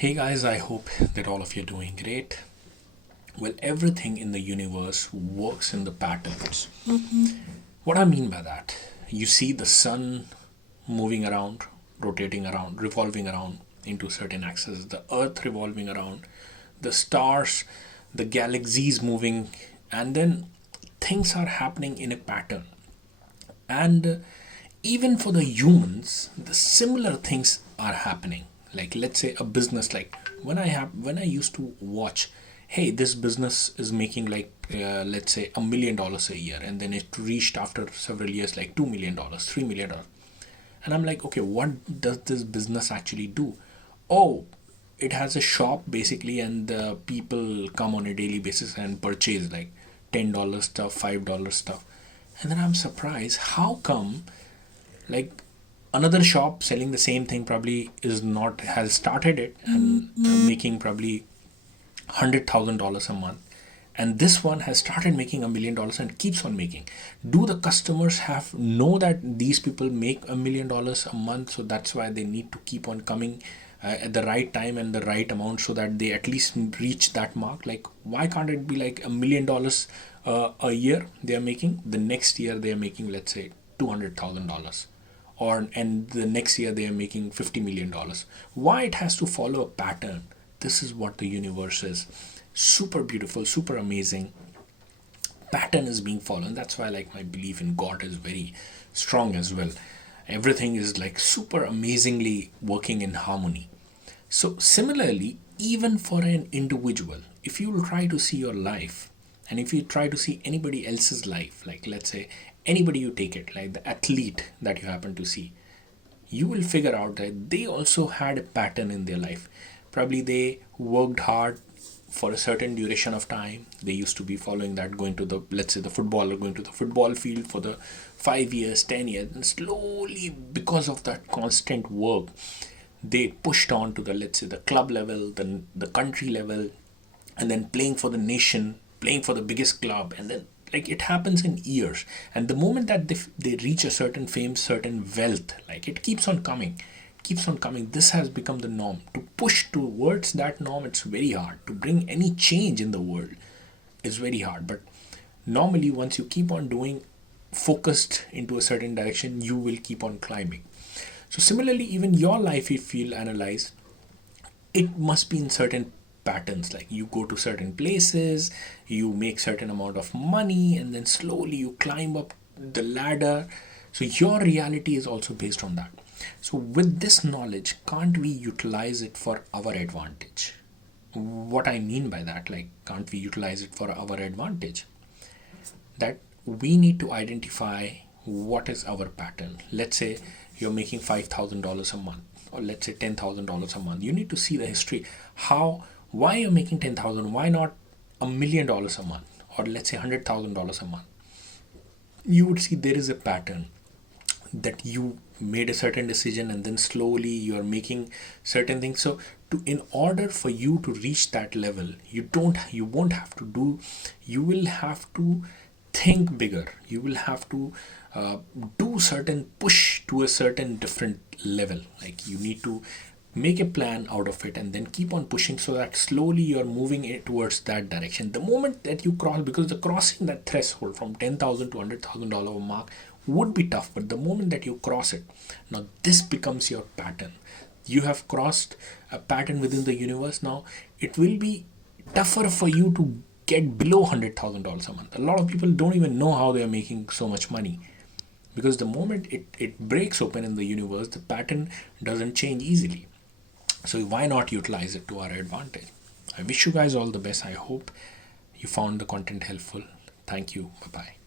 Hey guys, I hope that all of you are doing great. Well, everything in the universe works in the patterns. What I mean by that, you see the sun moving around, rotating around, revolving around into certain axes, the earth revolving around, the stars, the galaxies moving, and then things are happening in a pattern. And even for the humans, the similar things are happening. Like let's say a business, like when I used to watch, hey, this business is making like let's say $1 million a year, and then it reached after several years like $2 million, $3 million, and I'm like, okay, what does this business actually do? Oh, it has a shop basically, and the people come on a daily basis and purchase like $10 stuff, $5 stuff. And then I'm surprised, how come like another shop selling the same thing probably is not has started it and making probably $100,000 a month, and this one has started making $1 million and keeps on making. Do the customers have know that these people make $1 million a month, so that's why they need to keep on coming at the right time and the right amount, so that they at least reach that mark? Like, why can't it be like $1 million a year they are making? The next year they are making, let's say, $200,000, or and the next year they are making $50 million. Why it has to follow a pattern? This is what the universe is. Super beautiful, super amazing. Pattern is being followed. That's why like my belief in God is very strong as well. Everything is like super amazingly working in harmony. So similarly, even for an individual, if you will try to see your life, and if you try to see anybody else's life, like let's say anybody you take it, like the athlete that you happen to see, you will figure out that they also had a pattern in their life. Probably they worked hard for a certain duration of time. They used to be following that, going to the, let's say, the footballer, going to the football field for the 5 years, 10 years, and slowly, because of that constant work, they pushed on to the, let's say, the club level, the country level, and then playing for the nation, playing for the biggest club, and then like it happens in years. And the moment that they reach a certain fame, certain wealth, like it keeps on coming, keeps on coming. This has become the norm. To push towards that norm, it's very hard. To bring any change in the world is very hard. But normally, once you keep on doing, focused into a certain direction, you will keep on climbing. So similarly, even your life, if you'll analyze, it must be in certain patterns. Like you go to certain places, you make certain amount of money, and then slowly you climb up the ladder. So your reality is also based on that. So with this knowledge, can't we utilize it for our advantage? What I mean by that, like, can't we utilize it for our advantage? That we need to identify what is our pattern. Let's say you're making $5,000 a month, or let's say $10,000 a month. You need to see the history. Why you're making 10,000? Why not $1 million a month, or let's say $100,000 a month? You would see there is a pattern, that you made a certain decision, and then slowly you are making certain things. So in order for you to reach that level, you won't have to do, you will have to think bigger. You will have to do certain, push to a certain different level. Like you need to make a plan out of it, and then keep on pushing, so that slowly you're moving it towards that direction. The moment that you cross, because the crossing that threshold from 10,000 to $100,000 mark would be tough, but the moment that you cross it, now this becomes your pattern. You have crossed a pattern within the universe. Now it will be tougher for you to get below $100,000 a month. A lot of people don't even know how they are making so much money, because the moment it breaks open in the universe, the pattern doesn't change easily. So why not utilize it to our advantage? I wish you guys all the best. I hope you found the content helpful. Thank you. Bye bye.